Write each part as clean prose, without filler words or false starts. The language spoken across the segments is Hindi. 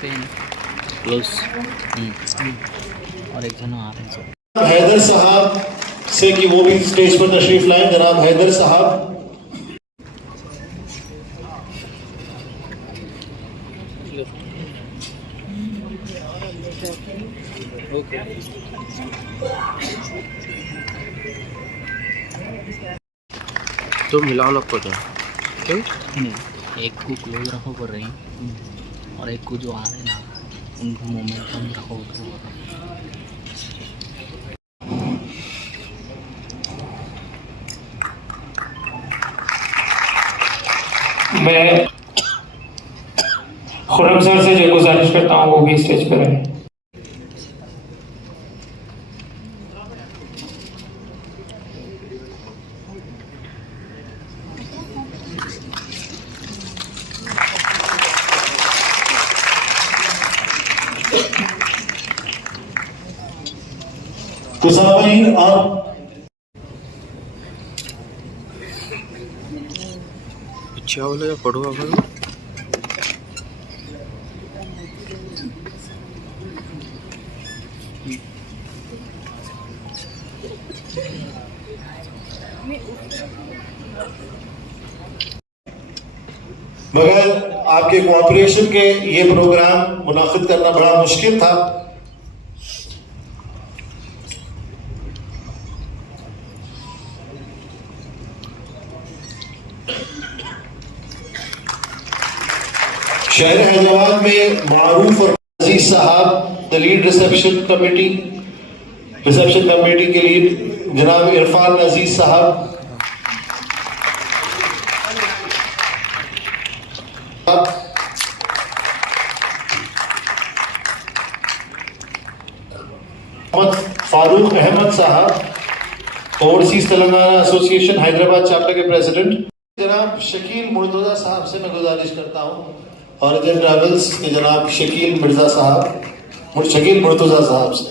पेन ग्लोव्स और एक जन आ रहे हैं। हैदर साहब से कि वो भी स्टेज पर तशरीफ लाएं। जनाब हैदर साहब। तो मिलाओ लोग को तो क्यों नहीं, एक को क्लोज रखो कर रही हैं और एक को जो आ रहे हैं ना उनको मोमेंटम रखो तो मैं खुर्रम सर से जो गुजारिश करता हूँ वो भी स्टेज पर है। तो साहब आप अच्छा वाला या पढ़ो अगर मगर आपके कोऑपरेशन के ये प्रोग्राम मुनाकिद करना बड़ा मुश्किल था। शहर हैदराबाद में मारूफ और अजीज साहब द लीड रिसेप्शन कमेटी के लिए जनाब इरफान अजीज साहब, फारूक अहमद साहब overseas Telangana association Hyderabad chapter के प्रेसिडेंट, जनाब शकील मुर्तजा साहब से मैं गुजारिश करता हूं और ट्रैवल्स के जनाब शकील मुर्तजा साहब से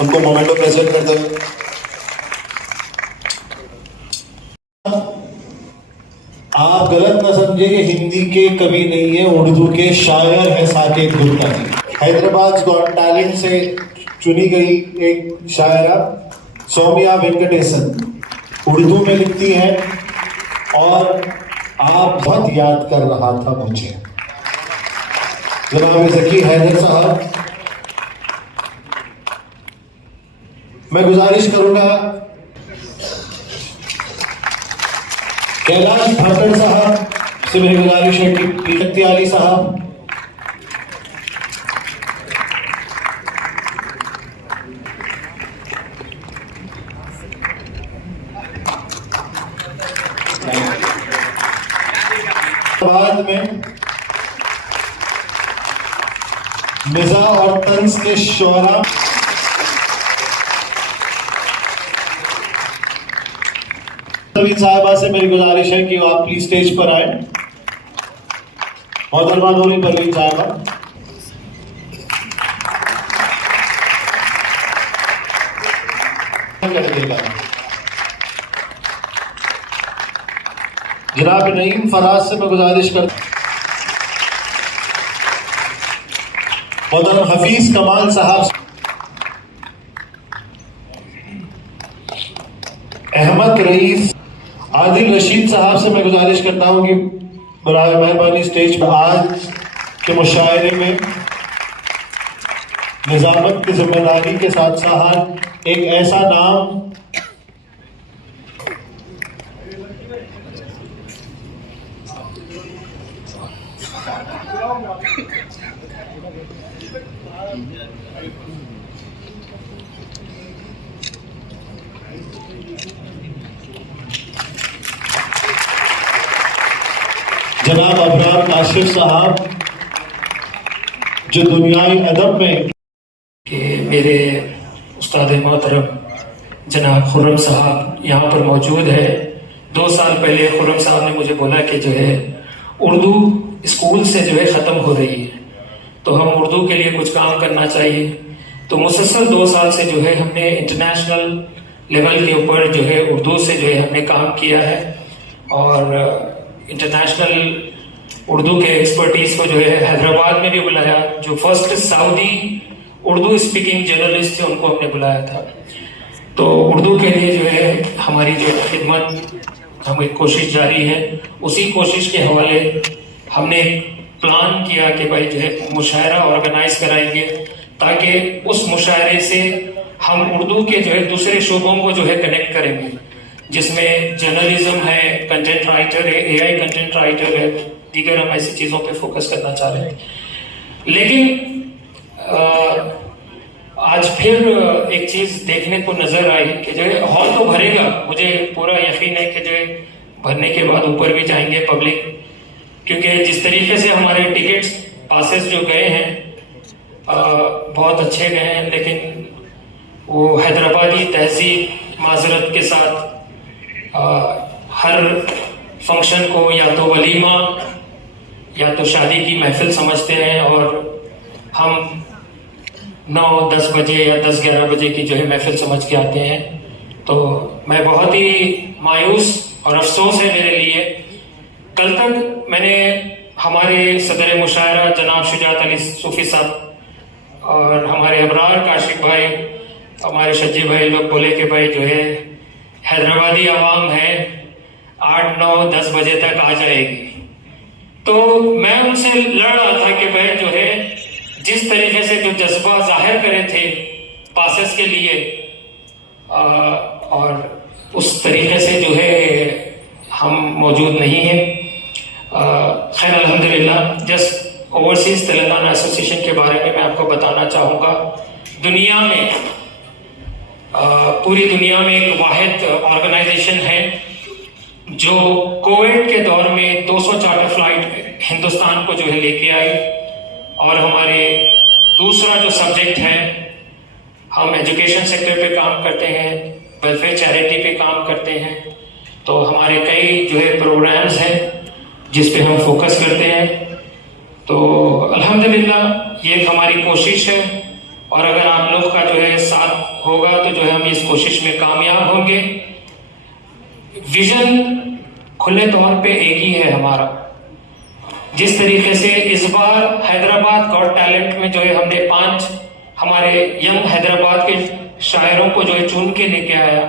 उनको मोमेंटो प्रेजेंट करते हुए। आप गलत न समझे कि हिंदी के कवि नहीं है, उर्दू के शायर है साकेत गुप्ता जी। हैदराबाद गॉट टैलेंट से चुनी गई एक शायरा सौम्या वेंकटेशन उर्दू में लिखती हैं और आप बहुत याद कर रहा था मुझे। जनाब ज़की हैदर साहब, मैं गुजारिश करूंगा कैलाश भट्टर साहब से मेरी गुजारिश है कि पीरती अली साहब, बाद में मिजा और तंज के शोरा साहिबा से मेरी गुजारिश है कि आप प्लीज स्टेज पर आए। मोहतरमा नूरी परवीन साहिबा, जनाब नईम फराज से मैं गुजारिश करता मोहतरम हफीज कमाल साहब, अहमद रईस, आदिल रशीद साहब से मैं गुजारिश करता हूं कि बराए मेहरबानी स्टेज पर आज के मुशायरे में निजामत की जिम्मेदारी के साथ साथ एक ऐसा नाम जनाब अबरार काशिफ साहब जो दुनियाई अदब में कि मेरे उस्ताद मोहतरम जनाब खुर्रम साहब यहाँ पर मौजूद है। 2 साल पहले खुर्रम साहब ने मुझे बोला कि जो है उर्दू स्कूल से जो है ख़त्म हो रही है, तो हम उर्दू के लिए कुछ काम करना चाहिए। तो मुसलसल 2 साल से जो है हमने इंटरनेशनल लेवल के ऊपर जो है उर्दू से जो है हमने काम किया है और इंटरनेशनल उर्दू के एक्सपर्टीज को जो है हैदराबाद में भी बुलाया। जो first Saudi Urdu speaking journalist थे उनको हमने बुलाया था। तो उर्दू के लिए जो है हमारी जो खिदमत हमारी कोशिश जारी है। उसी कोशिश के हवाले हमने प्लान किया कि भाई जो है मुशायरा ऑर्गेनाइज कराएंगे ताकि उस मुशायरे से हम उर्दू के जो है दूसरे शोबों को जो है कनेक्ट करेंगे, जिसमें जर्नलिज्म है, कंटेंट राइटर है, एआई कंटेंट राइटर है, दीगर हम ऐसी चीजों पे फोकस करना चाह रहे हैं। लेकिन आज फिर एक चीज देखने को नजर आई कि जो है हॉल तो भरेगा, मुझे पूरा यकीन है कि जो है भरने के बाद ऊपर भी जाएंगे पब्लिक, क्योंकि जिस तरीके से हमारे टिकट्स पासेस जो गए हैं बहुत अच्छे गए हैं, लेकिन वो हैदराबादी तहजीब माजरत के साथ हर फंक्शन को या तो वलीमा या तो शादी की महफिल समझते हैं और हम 9-10 बजे या 10-11 बजे की जो है महफिल समझ के आते हैं। तो मैं बहुत ही मायूस और अफसोस है मेरे लिए। कल तक मैंने हमारे सदर मुशायरा जनाब शुजात अली सूफी साहब और हमारे अबरार काशिफ भाई, हमारे शज्जी भाई लोग बोले कि भाई जो है हैदराबादी आवाम है 8-9-10 बजे तक आ जाएगी। तो मैं उनसे लड़ रहा था कि भाई जो है जिस तरीके से जो जज्बा जाहिर करे थे पासेस के लिए और उस तरीके से जो है हम मौजूद नहीं हैं। खैर अल्हम्दुलिल्लाह। जस्ट ओवरसीज तेलंगाना एसोसिएशन के बारे में मैं आपको बताना चाहूँगा। दुनिया में पूरी दुनिया में एक वाहिद ऑर्गेनाइजेशन है जो कोविड के दौर में 200 चार्टर फ्लाइट हिंदुस्तान को जो है लेके आई। और हमारे दूसरा जो सब्जेक्ट है, हम एजुकेशन सेक्टर पे काम करते हैं, वेलफेयर चैरिटी पे काम करते हैं। तो हमारे कई जो है प्रोग्राम्स हैं जिस पे हम फोकस करते हैं। तो अल्हम्दुलिल्लाह ये हमारी कोशिश है और अगर आप लोग का जो है साथ होगा तो जो है हम इस कोशिश में कामयाब होंगे। विजन खुले तौर पे एक ही है हमारा। जिस तरीके से इस बार हैदराबाद गॉट टैलेंट में जो है हमने 5 हमारे यंग हैदराबाद के शायरों को जो है चुन के लेके आया।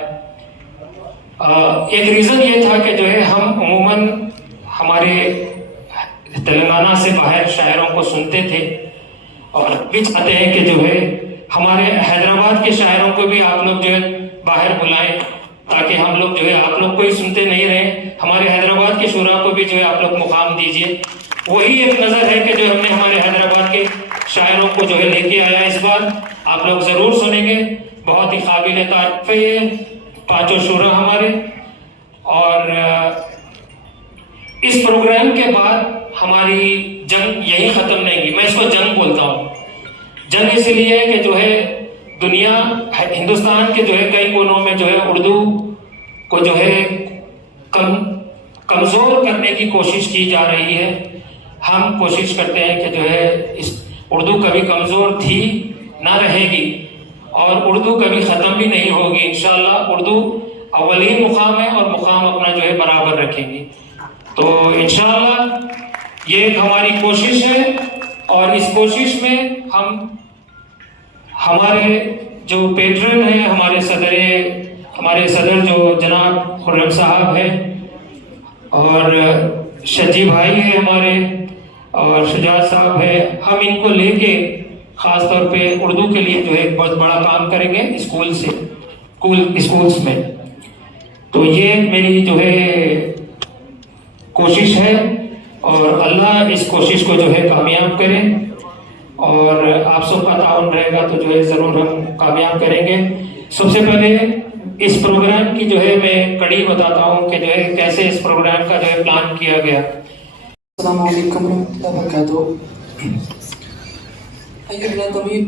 एक रीजन ये था कि जो है हम अमूमन हमारे तेलंगाना से बाहर शायरों को सुनते थे और भी चाहते हैं कि जो है हमारे हैदराबाद के शायरों को भी आप लोग जो है बाहर बुलाएं ताकि हम लोग जो है आप लोग को ही सुनते नहीं रहे, हमारे हैदराबाद के शुरा को भी जो है आप लोग मुकाम दीजिए। वही एक नजर है कि जो हमने हमारे हैदराबाद के शायरों को जो है लेके आया इस बार। आप लोग जरूर सुनेंगे, बहुत ही काबिल तारीफ है ये 5 शुरा हमारे। और इस प्रोग्राम के बाद हमारी जंग यही खत्म नहीं हुई। मैं इसको जंग बोलता हूँ। जंग इसलिए है कि जो है दुनिया हिंदुस्तान के जो है कई कोनों में जो है उर्दू को जो है कमजोर करने की कोशिश की जा रही है। हम कोशिश करते हैं कि जो है इस उर्दू कभी कमजोर थी ना रहेगी और उर्दू कभी खत्म भी नहीं होगी। इंशाअल्लाह उर्दू अव्वलीन मुकाम है और मुकाम अपना जो है बराबर रखेंगे। तो इंशाअल्लाह ये एक हमारी कोशिश है और इस कोशिश में हम हमारे जो पेट्रन है, हमारे सदर जो जनाब खुर्रम साहब है और शज्जी भाई है हमारे और शुजात साहब है, हम इनको लेके खास तौर पे उर्दू के लिए जो है एक बहुत बड़ा काम करेंगे स्कूल्स में। तो ये मेरी जो है कोशिश है और अल्लाह इस कोशिश को जो है कामयाब करे और आप सबका ताउन रहेगा तो जो है जरूर हम कामयाब करेंगे। सबसे पहले इस प्रोग्राम की जो है मैं कड़ी बताता हूँ कि जो है कैसे इस प्रोग्राम का जो है प्लान किया गया। अस्सलाम वालेकुम रहमतुल्लाहि व बरकातहू। अय्युहा तमीम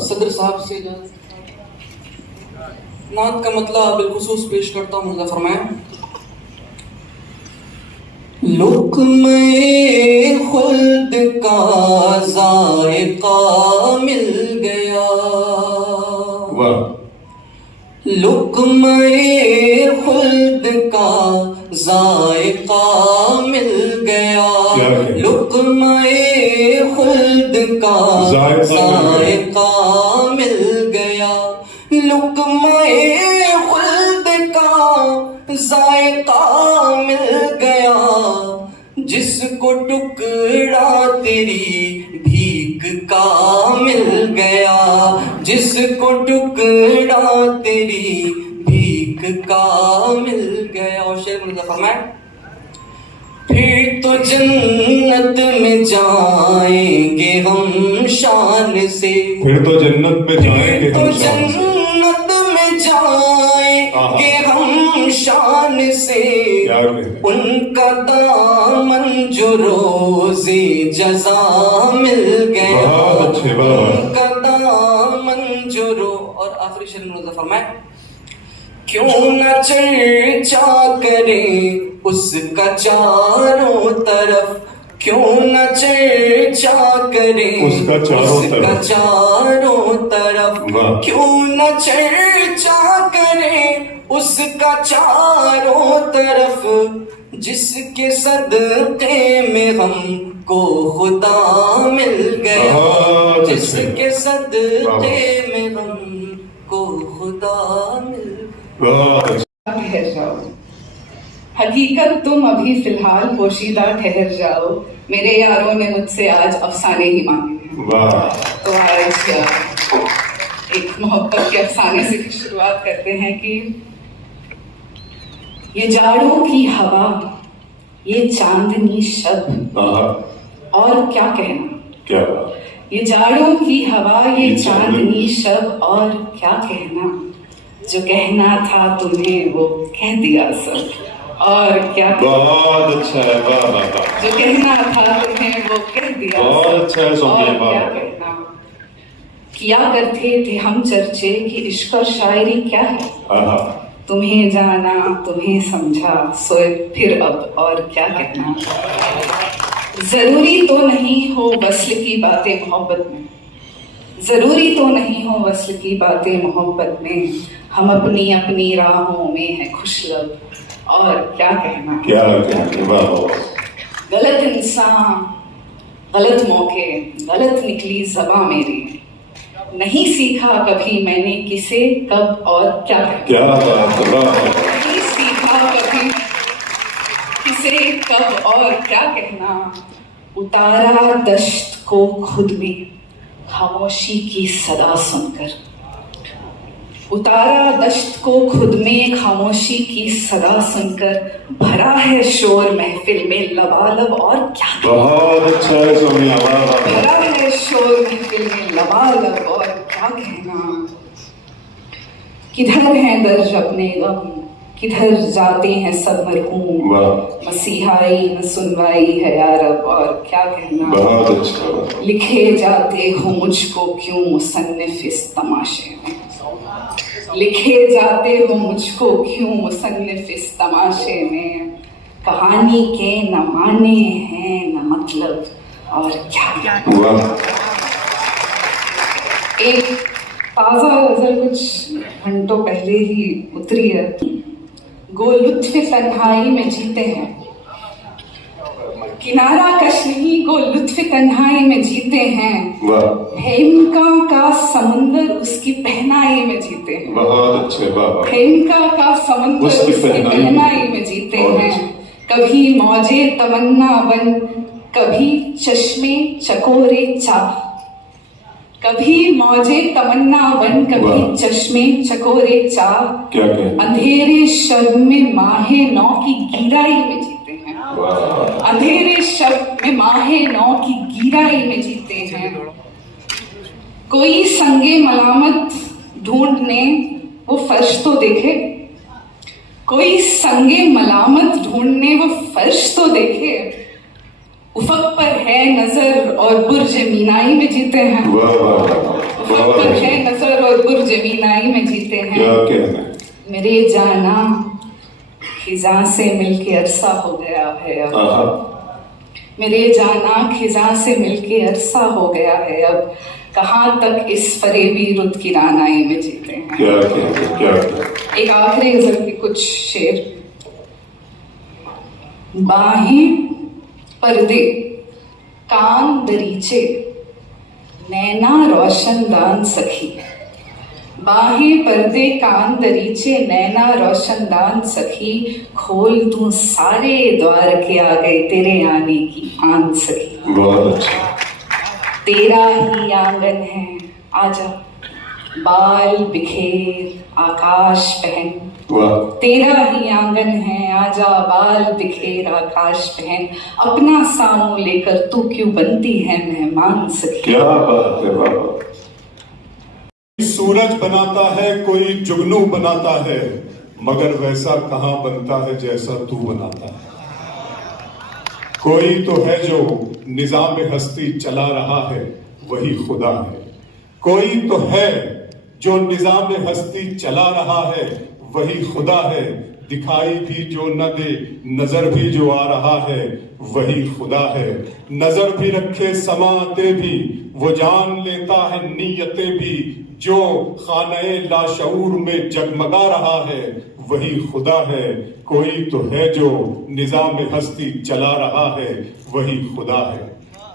सदर साहब से नात का मतलब बिलखुसूस पेश करता हूँ। मुझे फरमाएं। लुक़्मे खुल्द का ज़ायक़ा मिल गया, वाह। लुक़्मे खुल्द का ज़ायक़ा मिल गया, लुक़्मे खुल्द का ज़ायक़ा मिल गया, लुक़्मे खुल्द का ज़ायक़ा मिल गया, जिसको टुकड़ा तेरी भीख का मिल गया, जिसको टुकड़ा तेरी भीख का मिल गया। और शेर मुझे फरमाए, फिर तो जन्नत में जाएंगे हम शान से, फिर तो जन्नत में जाएंगे तो हम शान से, जन्नत में जाएंगे हम शान से, यार उनका दामन जो रोज़े जज़ा मिल गया, बहुत अच्छे, वाह। उनका दामन जो और आखिरी शेर में फरमाए, क्यों न चर्चा करें उसका चारों तरफ, क्यों न चर्चा करें उसका चारों तरफ, क्यों न चर्चा करें उसका चारों तरफ, जिसके सदक़े में हमको खुदा मिल गया, जिसके सदक़े में हमको खुदा मिल ठहर जाओ, हकीकत तुम अभी फिलहाल पोशीदा ठहर जाओ, मेरे यारों ने मुझसे आज अफसाने ही मांगे हैं। तो आज एक मोहब्बत के अफसाने से शुरुआत करते हैं कि ये जाड़ों की हवा, ये चांदनी शब, और क्या कहना, क्या ये जाड़ों की हवा, ये चांदनी शब, और क्या कहना, जो कहना था तुम्हें वो कह दिया सब, और क्या, बहुत अच्छा है, वाह वाह वाह, जो कहना था तुम्हें वो कह दिया बहुत अच्छा है, सब, और सोनिया, वाह। क्या कहना। किया करते थे हम चर्चे कि इश्क और शायरी क्या है, तुम्हें जाना तुम्हें समझा, सोए फिर अब और क्या कहना। जरूरी तो नहीं हो वस्ल की बातें मोहब्बत में, जरूरी तो नहीं हो वस्ल की बातें मोहब्बत में, हम अपनी अपनी राहों में है खुशलब, और क्या कहना। गलत इंसान, गलत मौके, गलत निकली ज़बां मेरी, नहीं सीखा कभी मैंने किसे कब और क्या कहना, नहीं सीखा कभी किसे कब और क्या कहना। उतारा दश्त को खुद में खामोशी की सदा सुनकर, उतारा दश्त को खुद में खामोशी की सदा सुनकर, भरा है शोर महफिल में लबालब, और क्या, बहुत अच्छा है सोनिया, भरा है शोर महफिल में लबालब, और क्या कहना। किधर हैं दर्ज अपने गम, किधर जाते हैं सब मरहूम, मसीहाई न सुनवाई है यारब, और क्या कहना। बहुत अच्छा, लिखे जाते हो मुझको क्यों मुसन्निफ इस तमाशे में, लिखे जाते हो मुझको क्यों मुसन्निफ इस तमाशे में, कहानी के न माने हैं न मतलब, और क्या। एक ताज़ा गज़ल कुछ घंटों पहले ही उतरी है, गो लुत्फ़ तन्हाई में जीते हैं, किनारा कश नहीं गो लुत्फ़ तन्हाई में जीते हैं, हेमका का समुंदर उसकी पहनाई में जीते हैं, बहुत अच्छे, हेमका का समुंदर उसकी पहनाई में जीते हैं, कभी मौजे तमन्ना बन, कभी चश्मे चकोरे चाह, कभी मौजे तमन्ना बन, कभी चश्मे चकोरे चाह, अंधेरे शब में माहे नौ की गीराई में जीते हैं, अंधेरे शब में माहे नौ की गीराई में जीते हैं। कोई संगे मलामत ढूंढने वो फर्श तो देखे, कोई संगे मलामत ढूंढने वो फर्श तो देखे, उफक पर है नजर और बुर्ज मीनाई में जीते हैं, उफक पर है नजर और बुर्ज मीनाई में जीते हैं। मेरे जाना खिजा से मिलके अरसा हो गया है अब, मेरे जाना खिजा से मिलके अरसा हो गया है अब, कहाँ तक इस फरेबी रुत की रानाई में जीते हैं। क्या एक आखिरी गजल के कुछ शेर। बाहें पर्दे कान दरीचे नैना रोशनदान सखी, बाहें पर्दे कान दरीचे नैना रोशनदान सखी, खोल दूं सारे द्वार के आ गए तेरे आने की आन सखी। बहुत अच्छा। तेरा ही आंगन है आजा, बाल बिखेर आकाश पहन, तेरा ही आंगन है आजा, बाल बिखेर आकाश पहन, अपना सामू लेकर तू क्यों बनती है मेहमान सखी। क्या बात है बाबा। सूरज बनाता है कोई जुगनू बनाता है, मगर वैसा कहां बनता है जैसा तू बनाता है। कोई तो है जो निजाम हस्ती चला रहा है वही खुदा है, कोई तो है जो निजाम हस्ती चला रहा है वही खुदा है, दिखाई भी जो न दे नजर भी जो आ रहा है वही खुदा है, नजर भी रखे समाते भी वो जान लेता है नीयतें भी, जो खाने लाशऊर में जगमगा रहा है वही खुदा है, कोई तो है जो निजाम हस्ती चला रहा है वही खुदा है।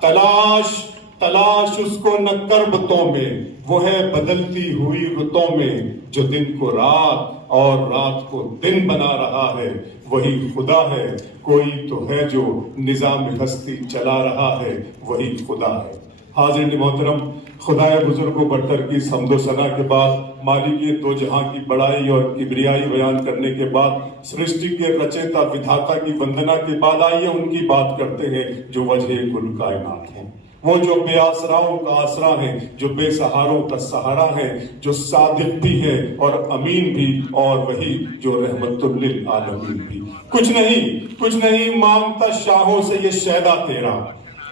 तलाश तलाश उसको न करबतों में, वो है बदलती हुई रुतों में, जो दिन को रात और रात को दिन बना रहा है वही खुदा है, कोई तो है जो निजाम हस्ती चला रहा है वही खुदा है। हाज़िर मोहतरम, खुदाए बुजुर्ग को बरतर की हम्दो सना के बाद, मालिक दो जहां की बड़ाई और किबरियाई बयान करने के बाद, सृष्टि के रचयिता विधाता की वंदना के बाद, आइए उनकी बात करते हैं जो वजह कुल कायनात है, वो जो बेआसराओं का आसरा है, जो बेसहारों का सहारा है, जो सादिक भी है और अमीन भी, और वही जो रहमतुल लिल आलमीन भी। कुछ नहीं मांगता शाहों से ये शैदा तेरा,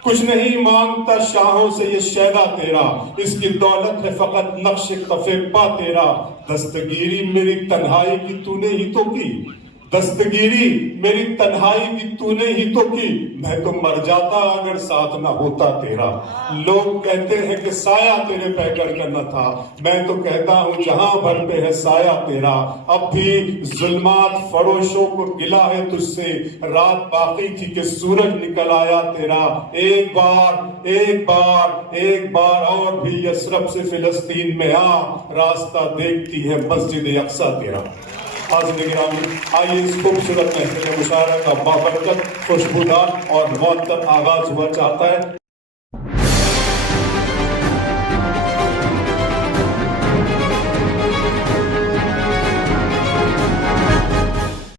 कुछ नहीं मांगता शाहों से ये शैदा तेरा, इसकी दौलत है फकत नक्श कफे पा तेरा, दस्तगीरी मेरी तन्हाई की तूने ही तो की, दस्तगीरी मेरी तन्हाई की तूने ही तो की, मैं तो मर जाता अगर साथ ना होता तेरा। लोग कहते हैं कि साया तेरे पैकर का न था, मैं तो कहता हूँ जहां भर पे है साया तेरा, अब भी जुल्मात फरोशों को गिला है तुझसे, रात बाकी थी कि सूरज निकल आया तेरा, एक बार और भी यसरब से फिलिस्तीन में आ, रास्ता देखती है मस्जिद अक्सा तेरा। आइए इस खूबसूरत महफिल मुशायरा का बाबरकत, खुशबूदार और मुअत्तर आगाज हुआ चाहता है।